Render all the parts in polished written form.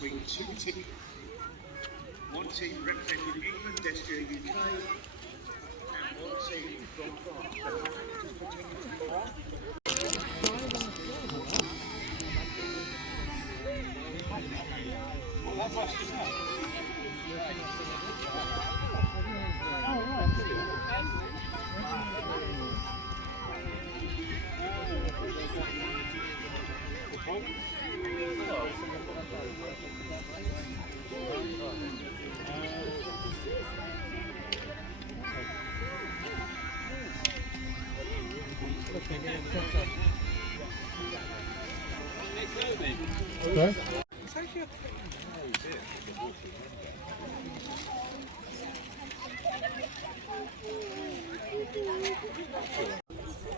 between two teams. One team representing England, Destia UK, and one team from France. Okay.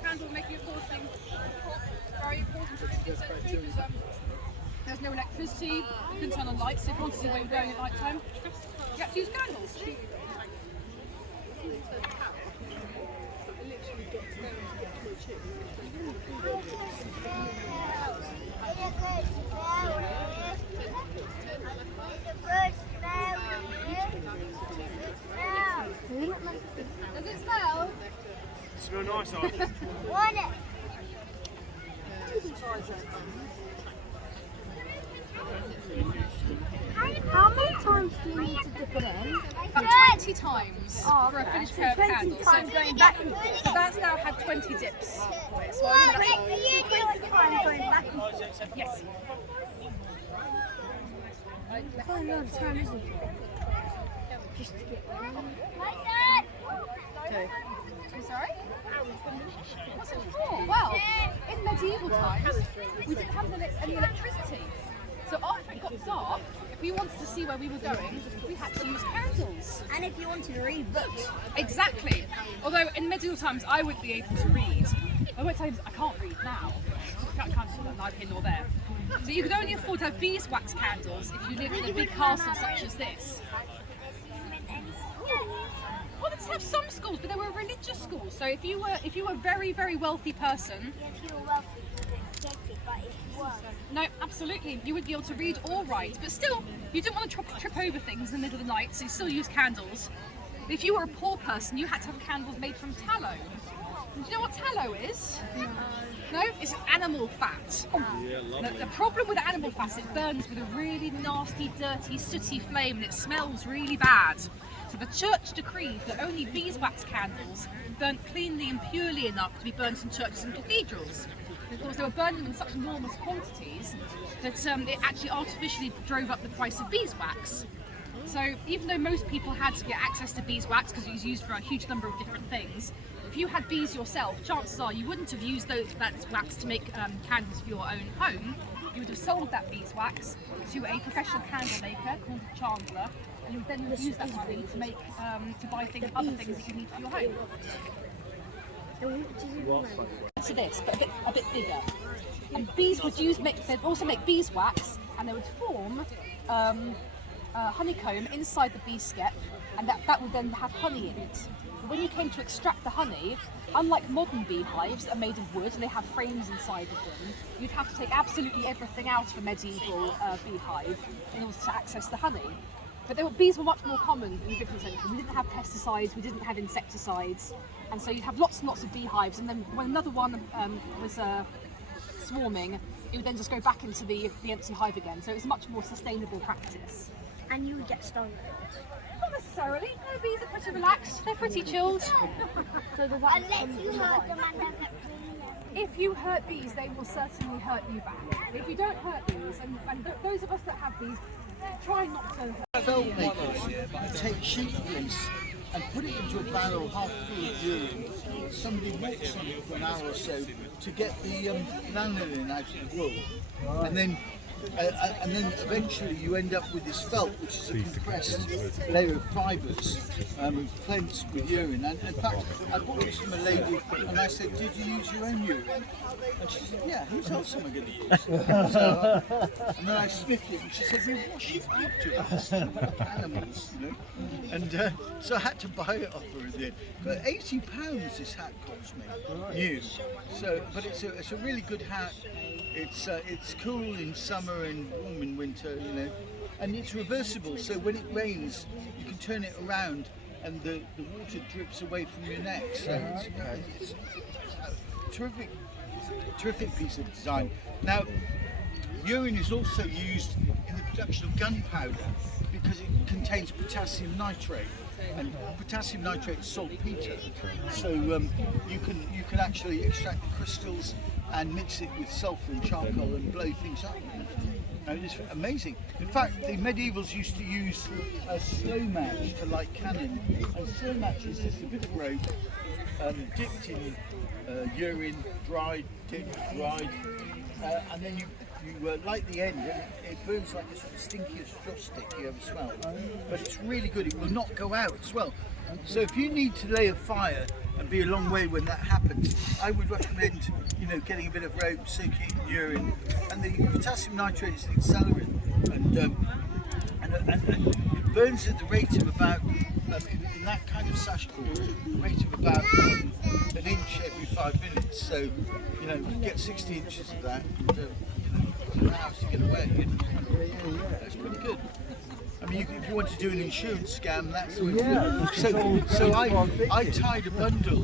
Candle making a course thing. Very important to because there's no electricity, you can turn on lights, so if you want to see where you're going at night time, you have to use candles. Does it smell? Smell nice, I think. Want it? How many times do you need to dip it in? About 20 times for a finished pair of 20 candles. times going back and forth. So that's now had 20 dips. So I would say that's 20 times going back and forth. yes. Quite a lot of time, isn't it? Just to get one. I'm sorry? What's it for? Well, in medieval times, we didn't have any electricity. So after it got dark, if we wanted to see where we were going, we had to use candles. And if you wanted to read books. Exactly. Although in medieval times, I would be able to read. I won't tell you I can't read now. I can't see that neither here nor there. So you could only afford to have beeswax candles if you lived in a big castle such as this. Well, let's have some schools, but they were religious schools. So if you were a very, very wealthy person, If you were wealthy, you could get it, but if you weren't. no, absolutely, you would be able to read or write. But still, you didn't want to trip over things in the middle of the night, so you still use candles. But if you were a poor person, you had to have candles made from tallow. And do you know what tallow is? No, it's animal fat. The problem with animal fat is it burns with a really nasty, dirty, sooty flame and it smells really bad. So the church decreed that only beeswax candles burnt cleanly and purely enough to be burnt in churches and cathedrals. Of course, they were burning in such enormous quantities that it actually artificially drove up the price of beeswax. So even though most people had to get access to beeswax because it was used for a huge number of different things, if you had bees yourself, chances are you wouldn't have used that wax to make candles for your own home. You would have sold that beeswax to a professional candle maker called a chandler, and you would then use that money to make to buy other things that you need for your home. To this, but a bit bigger. And bees would they'd also make beeswax, and they would form honeycomb inside the bee skep, and that would then have honey in it. But when you came to extract the honey, unlike modern beehives that are made of wood and they have frames inside of them, you'd have to take absolutely everything out of a medieval beehive in order to access the honey. But bees were much more common in the 15th century. We didn't have pesticides, we didn't have insecticides, and so you'd have lots and lots of beehives, and then when another one was swarming, it would then just go back into the empty hive again. So it was a much more sustainable practice. And you would get stung. Not necessarily. No, bees are pretty relaxed. They're pretty chilled. So the wax unless you hurt them and then If you hurt bees, they will certainly hurt you back. If you don't hurt bees, and those of us that have bees, try not to hurt. Felt makers take sheep grease and put it into a barrel half full of urine. Somebody walks on it for an hour or so to get the lanolin out of the wool, and then eventually you end up with this felt, which is a compressed layer of fibres cleansed with urine. And in fact, I bought this from a lady and I said, "Did you use your own urine?" And she said, "Yeah, who else am I going to use?" So, and then I sniffed it and she said, "We wash it afterwards, like animals, you know." And so I had to buy it off her in the end. But £80 this hat cost me, new. So, but it's a really good hat. It's cool in summer. summer and warm in winter, you know. And it's reversible, so when it rains, you can turn it around and the water drips away from your neck. So it's a terrific piece of design. Now, urine is also used in the production of gunpowder because it contains potassium nitrate, and potassium nitrate is saltpeter. So you can actually extract the crystals and mix it with sulphur and charcoal and blow things up. And it's amazing. In fact, the medievals used to use a slow match to light cannon, and slow match is just a bit of rope dipped in urine, dried, dipped, dried, and then you light the end, and it burns like a sort of stinkiest joss stick you ever smell. But it's really good. It will not go out as well. So if you need to lay a fire and be a long way when that happens, I would recommend, you know, getting a bit of rope, soaking it in urine, and the potassium nitrate is an accelerant, and it burns at the rate of about, in that kind of sash cord, the rate of about an inch every 5 minutes. So, you know, you get 60 inches of that, and you know, hours to get away. You know, that's pretty good. I mean, if you want to do an insurance scam, that's the way to do it. So I tied a bundle,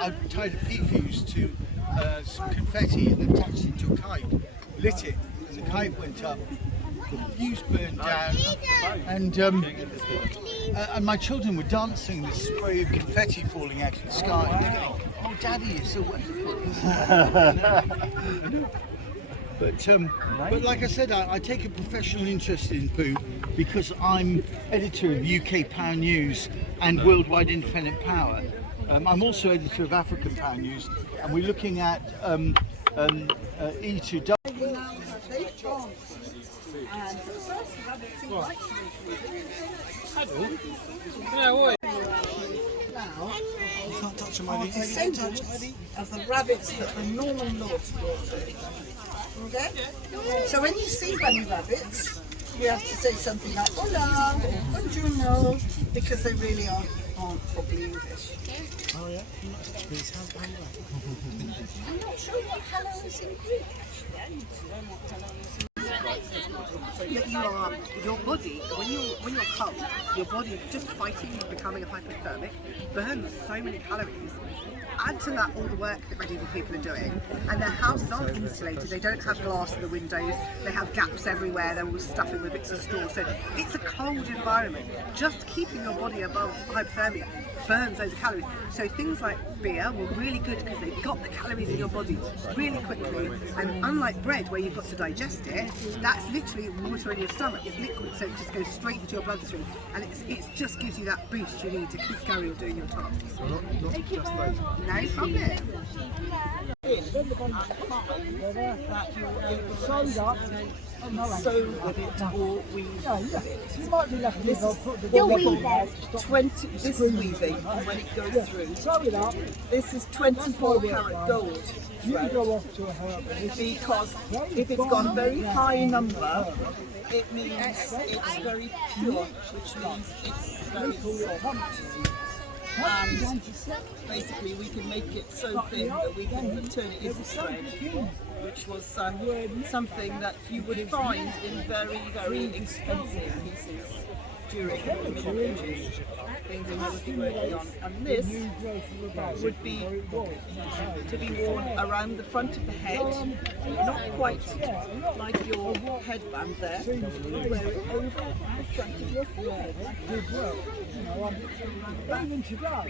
I tied a pea fuse to some confetti and attached it to a kite, lit it, and the kite went up, the fuse burned down, and my children were dancing in this spray of confetti falling out of the sky. And they're going, "Oh, Daddy, you're so wonderful." But like I said, I take a professional interest in poo because I'm editor of UK Power News and Worldwide Independent Power. I'm also editor of African Power News, and we're looking at E2W. You can't touch them, are descendants of the rabbits that the Norman lords brought in. Okay? So when you see bunny rabbits, you have to say something like hola or buongiorno, because they really aren't properly English. Oh yeah? I'm not sure what hello is in Greek, actually. Your body, when you're cold, your body just fighting and becoming hypothermic, burns so many calories. Add to that all the work that medieval people are doing, and their houses aren't insulated, they don't have glass in the windows, they have gaps everywhere, they're all stuffing with bits of straw, so it's a cold environment. Just keeping your body above hypothermia burns those calories. So things like beer were really good because they got the calories in your body really quickly, and unlike bread where you've got to digest it, that's literally water in your stomach. It's liquid, so it just goes straight into your bloodstream, and it just gives you that boost you need to keep going or doing your tasks. No problem. Sew with it or weave with it. You might be lucky if I'll put the You'll weave 20, this is weaving, and when it goes through, throw it up, this is 24 karat gold you can thread, go off to a herbalist. because if it's got a very high number, it means it's very pure, which means it's very soft. And basically we can make it so thin that we can turn it into thread, which was something that you would find in very, very expensive pieces during the Middle Ages, things that I was working on. And this would be to be worn around the front of the head, not quite like your headband there, you wear it over the front of your forehead. Even today,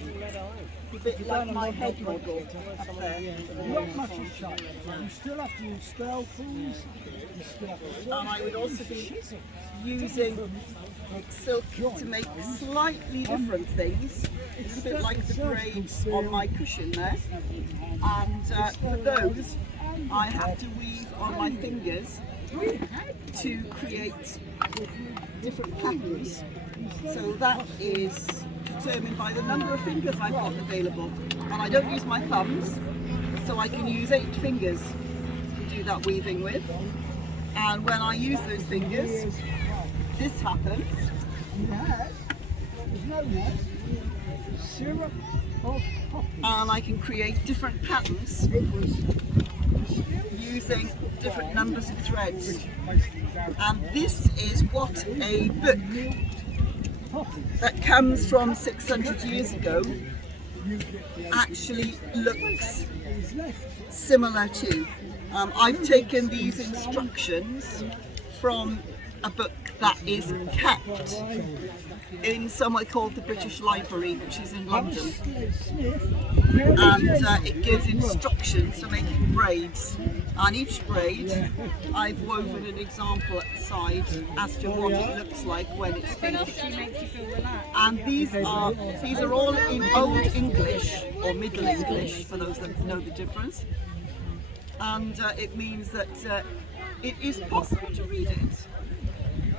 A bit like my head model up there. not much of shot. You still have to use scalpels, you still have to And I would also be using silk to make slightly different things. It's a bit like the braids on my cushion there. And for those, I have to weave on my fingers to create different patterns. So that is determined by the number of fingers I've got available. And I don't use my thumbs, so I can use 8 fingers to do that weaving with. And when I use those fingers, this happens. there's no net. Syrup of poppy. And I can create different patterns It was using different numbers of threads. And this is what a book that comes from 600 years ago actually looks similar to. I've taken these instructions from a book that is kept in somewhere called the British Library, which is in London, and it gives instructions for making braids. On each braid I've woven an example at the side as to what it looks like when it's finished. And these are all in Old English or Middle English for those that know the difference, and it means that it is possible to read it.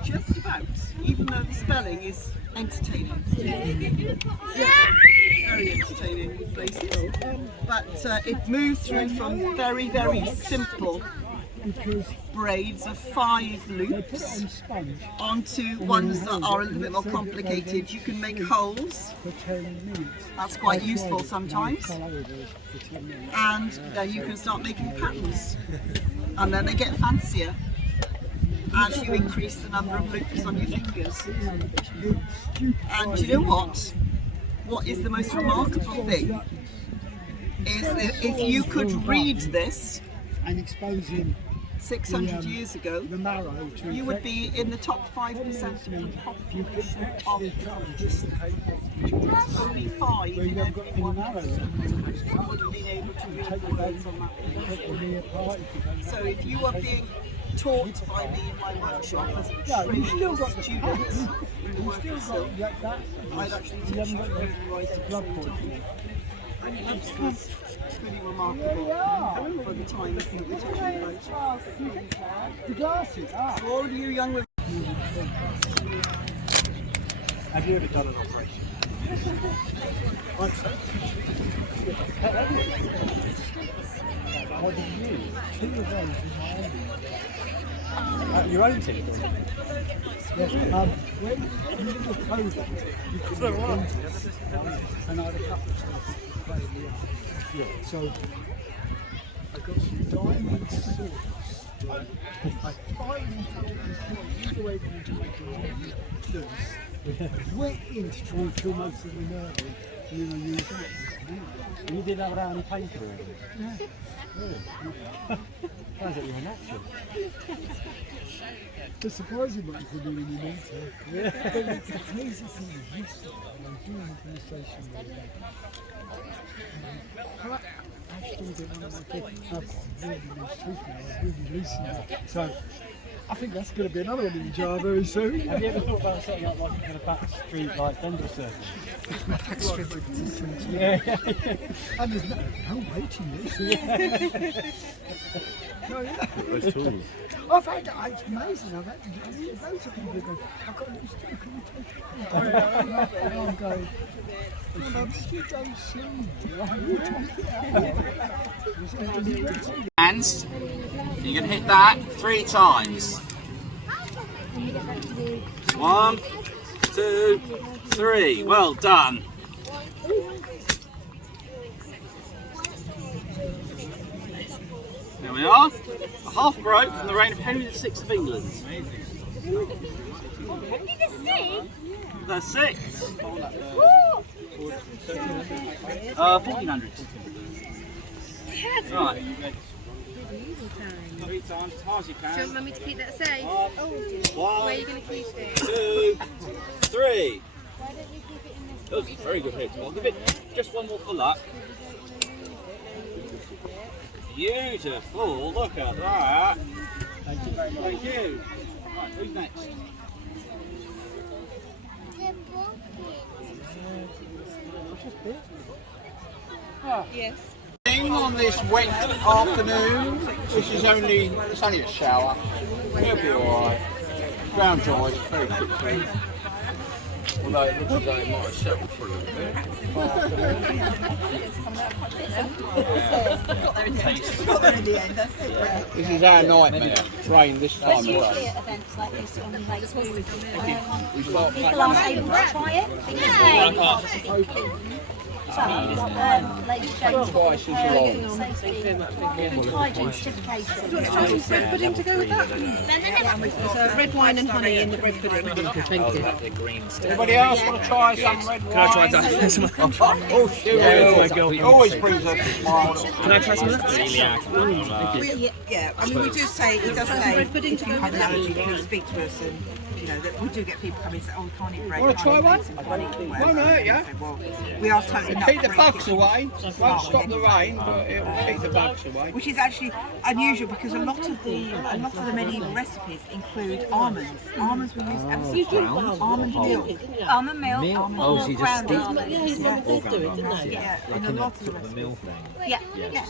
Just about, even though the spelling is entertaining. Very entertaining in places. But it moves through from very, very simple braids of 5 loops onto ones that are a little bit more complicated. You can make holes. That's quite useful sometimes. And then you can start making patterns. And then they get fancier as you increase the number of loops on your fingers. And you know what? What is the most remarkable thing is that if you could read this and exposing 600 years ago, the marrow to you would be in the top 5% of the population of the country. Only 5 in everyone would have been able to read the words on that page. So if you are being taught by me in my workshop as a training student in the work of silk, I'd actually teach you to read and write at the same time. It's pretty remarkable for the time that we're talking about. the glasses. So all of you young women, Have you ever done an operation? How did you? 2 of those in my own. Your own teeth? Yes. When you were COVID, you could have dentists, and I had a couple of times. Yeah. So I got some diamond swords. I tried and way to make it loose. Went in to try and kill most of the nerve, and then I used that. You did have any pain through it? Yeah. Really? Sounds like you're natural. It's surprising what you can do when you need to. Yeah. But the crazy thing is useful. I'm doing an administration after we did one of my kids, I've got a really loose tooth now, I was really loosening that. So I think that's going to be another one in the jar very soon. Have you ever thought about setting up like a kind of back street like dental service? Back strip with Yeah. And there's no waiting list. Yeah. No, yeah. Those tools. I've had that, it's amazing. I've had loads of people who go, I've got a loose tooth, can you take it? And I'm going, well, I'm still going soon. Hands. You can hit that 3 times. 1, 2, 3. Well done. There we are. A half broke from the reign of Henry VI of England. The 6th. 1400. Right. 3 times as hard as you Do you can. want me to keep that safe? 1, Where are you going to keep it? 2, 3. That was a very good hit. I'll give it just one more for luck. Beautiful, look at that. Thank you very much. Thank you. Right, who's next? Yes. On this wet afternoon, which is only, it's only a shower, it'll be alright. Ground dries very quickly. Although it looks as though it might have settled for a little bit. This is our nightmare. It's rain this time of Usually day. at events like this on like We start people aren't able to try it. Ladies Jones, hygiene certification. Do you want to try some bread pudding to go with that? There's red wine and honey in the bread pudding. Thank you. Anybody else want to try some red wine? Can I try that? Oh, shoot. Always brings us a smile. Can I try some of that? Yeah, I mean, we do say, it does say, if you have an allergy, please speak to us, and you know that we do get people coming and say, oh, we can't eat bread. Want to try one? Won't hurt you. Well, we are totally not Keep the for bugs it. away. Won't stop the rain, but it'll keep the bugs away. Which is actually unusual because a lot of the medieval recipes include almonds. Almonds were used as almond milk. Almond milk. Oh, so you just steep ground almonds. Yeah, in a lot of the recipes. mill thing. Yeah. Yeah,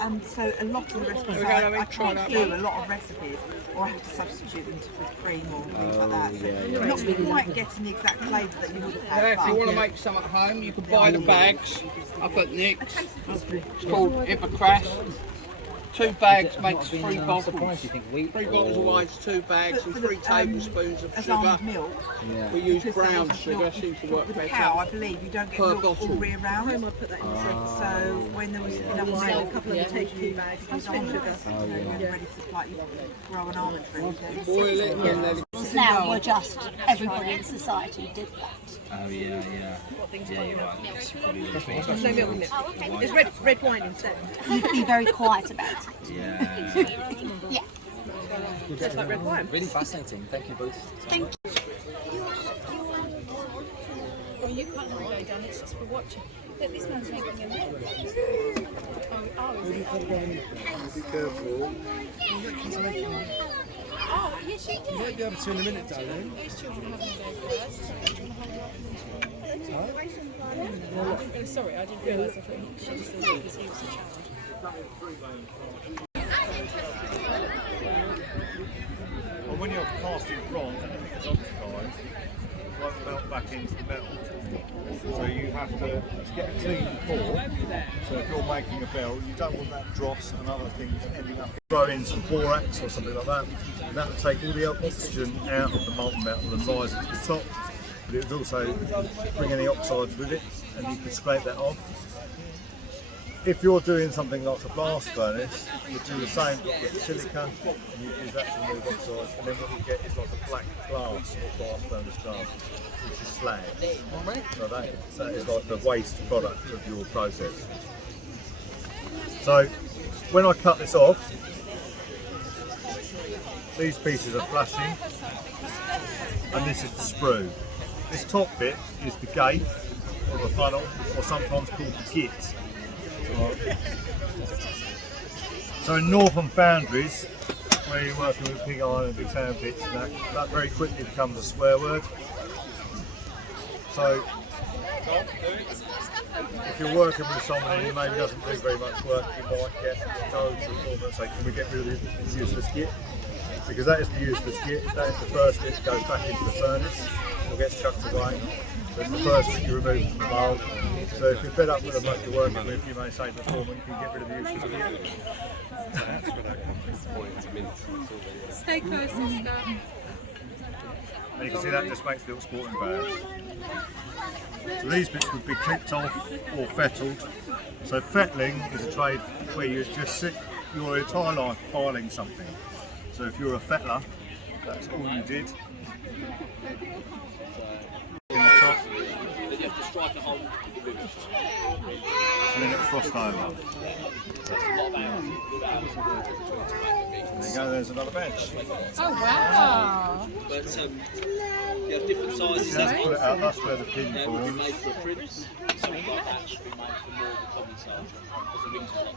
and so a lot of the recipes, I can't do a lot of recipes, or I have to substitute them with cream or things like that. So you're not quite getting the exact flavour that you would have had. Yeah, if you want to make some at home, you can buy the bags up at Nick's. It's called Hippocras. 2 bags makes 3 bottles. 3 bottles of wine, 2 bags, and 3 tablespoons of sugar. Almond milk. We use brown sugar, seems to work With better. cow, I believe you don't get Per milk all bottle. year round. So when there was enough milk, a couple of tablespoons bags of almond sugar, you're ready to slightly grow an almond tree. Boil it and then Now we're just, everybody in society did that. Oh yeah. Yeah, you're right. It's probably No milk in it. It's red wine instead. You'd be very quiet about it. Yeah. Yeah. Just like red wine. Really fascinating. Thank you both. Thank you. Well, you can't go down, it's just for watching. This man's making a living. Be careful. Oh, yes, you You do. might be able to in a minute, darling. Those children haven't go first. Sorry, I didn't realise. I thought she just thought he was a child. Well, when you're casting bronze, anything that's oxidised won't melt back into the metal. So you have to get a clean pour. So if you're making a bell, you don't want that dross and other things ending up. Throw in some borax or something like that, and that will take all the oxygen out of the molten metal and rise it to the top. But it would also bring any oxides with it, and you can scrape that off. If you're doing something like a blast furnace, you do the same with silica, and you use that to remove oxides, and then what you get is like a black glass or blast furnace glass, which is slag. So that is like the waste product of your process. So when I cut this off, these pieces are flashing, and this is the sprue. This top bit is the gate or the funnel, or sometimes called the git. So in northern foundries, where you're working with pig iron and big sand pits, that very quickly becomes a swear word. So if you're working with somebody who maybe doesn't do very much work, you might get told to the foreman and say, can we get rid of this useless git? Because that is the useless git, that is the first bit that goes back into the furnace or gets chucked away. So it's the first bit you remove from the mould. So if you're fed up with the much you're working with, you may say to the foreman, you can get rid of the useless git. Stay close, sister. And you can see that just makes little sporting bags. So these bits would be clipped off or fettled. So fettling is a trade where you just sit your entire life filing something. So if you're a fettler, that's all you did. In the top. And then it'll frost over. There you go, there's another bench. Oh, wow. But you have different sizes. Let's put it out, that's where the pin They're falls. made for a print. Something like that should be made for more of a common size. Because the rings are a lot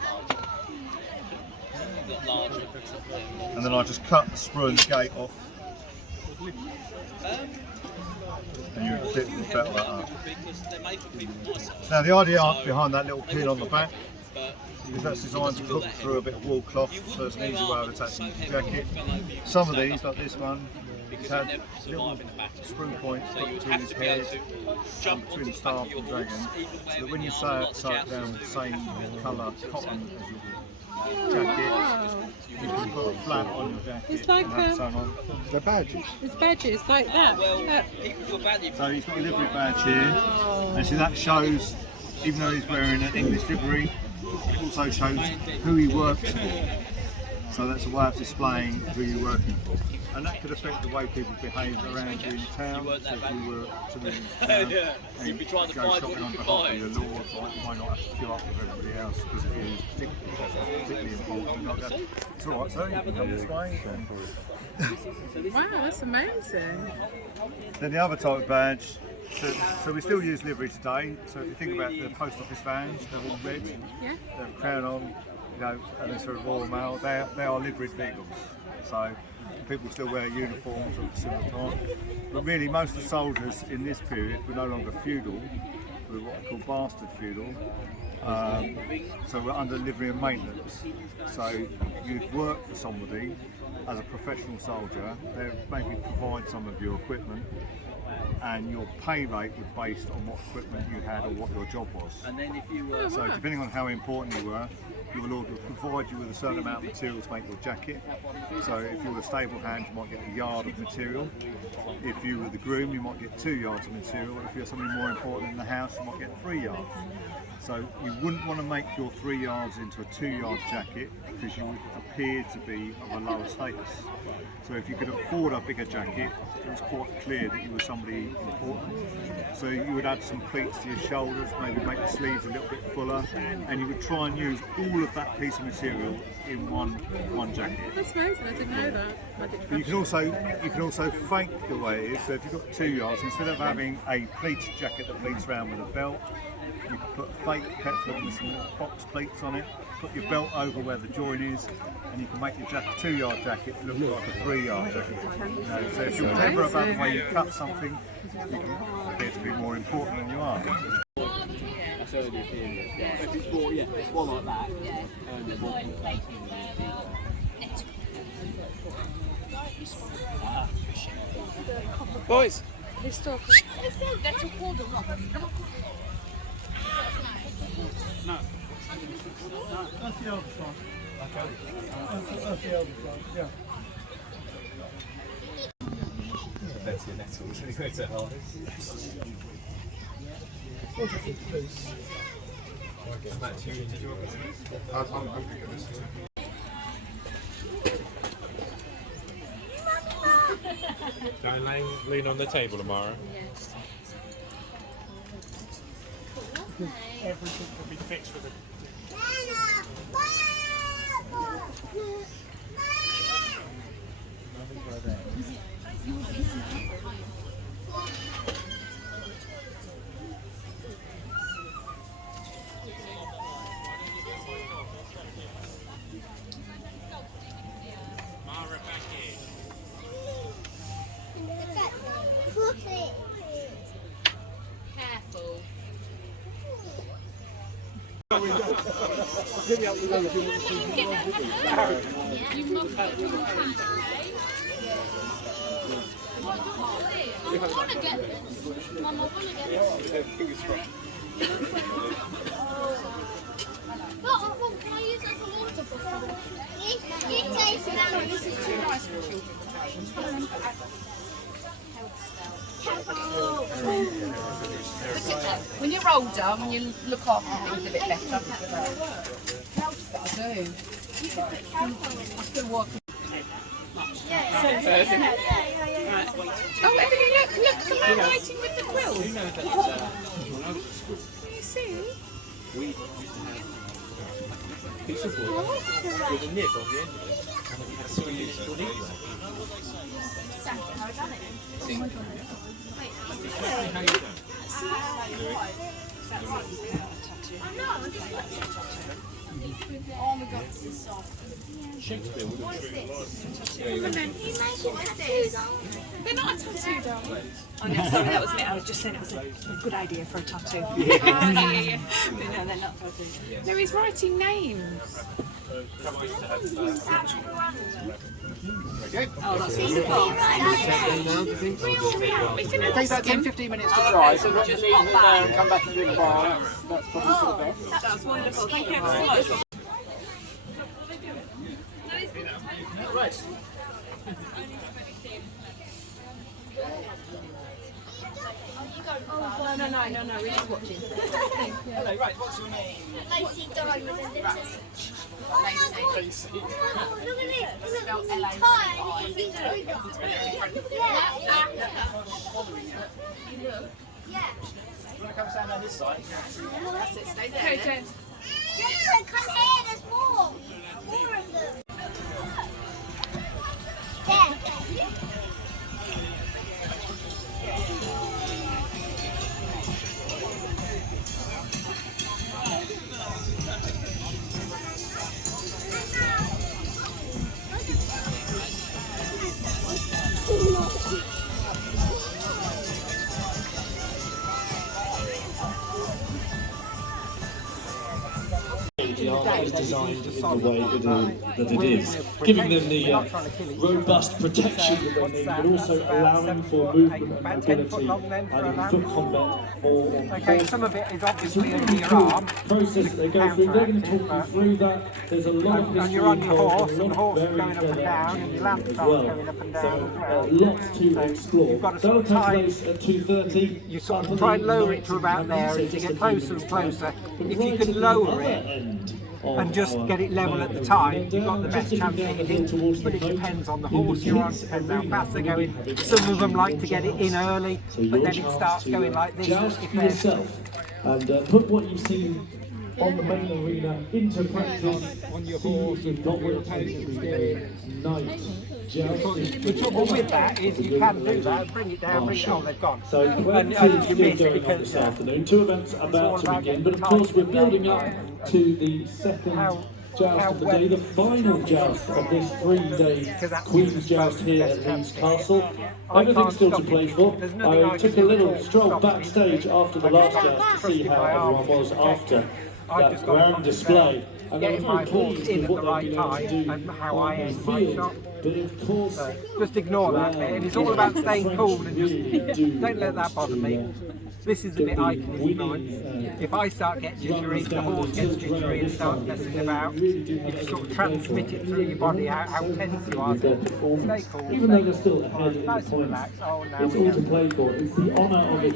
larger. And then I just cut the sprue and the gate off. And you dip and fettle that up. Now the idea behind that little pin on the back is that's designed to hook through a bit of wool cloth, so it's an easy way of attaching to the jacket. Some of these, like this one, have little screw points put between his head and between the staff and dragon, so that when you sew it down with the same colour cotton as your jacket. You can put a flat on your jacket. It's like and have sewn on. They're badges. It's badges like that. So he's got a livery badge here, and so that shows, even though he's wearing an English livery, it also shows who he works for. So that's a way of displaying who you're working for. And that could affect the way people behave around you in town. So if you were to live in town and go shopping on behalf of your lord, like, you might not have to queue up with everybody else because it is particularly important. Like that. It's alright, so you can come this way. Wow, that's amazing. Then the other type of badge, so we still use livery today. So if you think about the post office vans, they're all red, Yeah. they have a crown on, you know, and they're sort of Royal Mail. They are liveried vehicles. So people still wear uniforms at a similar time. But really, most of the soldiers in this period were no longer feudal. We were what we call bastard feudal. So we're under livery and maintenance. So you'd work for somebody as a professional soldier. They maybe provide some of your equipment, and your pay rate was based on what equipment you had or what your job was. So depending on how important you were, your lord would provide you with a certain amount of material to make your jacket. So if you were a stable hand, you might get a yard of material. If you were the groom, you might get 2 yards of material. If you're something more important in the house, you might get 3 yards. So you wouldn't want to make your 3 yards into a 2-yard jacket because you would appear to be of a lower status. So if you could afford a bigger jacket, it was quite clear that you were somebody important. So you would add some pleats to your shoulders, maybe make the sleeves a little bit fuller, and you would try and use all of that piece of material in one jacket. That's amazing. I didn't know that. But you can also fake the way it is. So if you've got 2 yards, instead of having a pleated jacket that pleats around with a belt, you can put a fake peplum with some box pleats on it, put your belt over where the join is, and you can make your 2-yard jacket look like a 3-yard jacket. You know, so if you're clever about the way you cut something, you can appear to be more important than you are. That's early at the end. If it's more, yeah, it's more like that. Boys. Historical. That's a quarter one. No. That's the other side. Okay. That's the other side, yeah. That's your nettles. It's a hell. Don't lean on the table tomorrow. Everything can be fixed with a Mara, back here. Careful. I want to get this. Mum, I want to get this. But can I use it as a water bottle? This is too nice for children. When you're older, when you look after things a bit better. I do. I still work. Oh, Emily, look, the man waiting with the quill. Can you see? We used to have a piece of wood with a nib on the end of it, and we had so used to eat them. How you doing? Oh my God, this is soft. Shakespeare would have treated They're not a tattoo, darling. Oh yeah, sorry, that was me. I was just saying it was a good idea for a tattoo. Yeah. No, they're not tattoos. No, he's writing names. Oh, that's wonderful. It takes about 10-15 minutes to dry, so just pop that and come back and do the bar. That's probably for the best. That's wonderful. Thank you ever so much. Right. Oh, no, we're just watching. Hello, right, what's your name? Lacey died with a little. Lacey. Oh, look at it. Look, he's tired. He's bigger. Yeah. Yeah. You want to come stand on this side? That's it, stay there. Okay, James. Jensen, come here. There's more. More of them. There. The armour is designed in the way that it is, giving them the robust protection that they need, but also allowing for movement and mobility and in foot combat or on Okay, some of it is obviously it's a under really your cool arm. process that they go through. They're going to talk you through that. There's a lot of history And you're on your horse, involved, and the horse is very going up and clever down, and your lamp as starts well. going up and down So as well. lots to explore. You've got to That'll sort of take time, place at 2:30. you sort of try and lower it to about there as you get closer and closer. If you can lower it and just get it level at the time, you've got the best chance of hitting, but it depends on the horse you're on, depends how fast they're going. Some of them like to get it in early, but then it starts going like this. Joust for yourself and put what you've seen on the main arena into practice. On your horse and what your opponent's doing. Nice. Jousting. The trouble with that is you can do that, bring it down, bring it on, they've gone. So plenty still going on this afternoon. 2 events about to begin, but of course we're building up to the second joust of the day, the final joust of this 3-day Queen's Joust here at Leeds Castle. Everything's still to play for. I took a little stroll backstage after the last joust to see how everyone was after that grand display. And I was very pleased with what they've been able to do and how I on the aim my field. shot. But of course, Just ignore that bit, and it's all about staying cool and just don't let that bother me. This is the bit I can influence. If I start getting jittery, the horse gets jittery and starts messing about, you can sort of transmit it through your body how tense you are. So stay cool. even though they're still ahead in the Nice and points, relaxed. Oh, now it's we all to go. play for. It's the honour of it.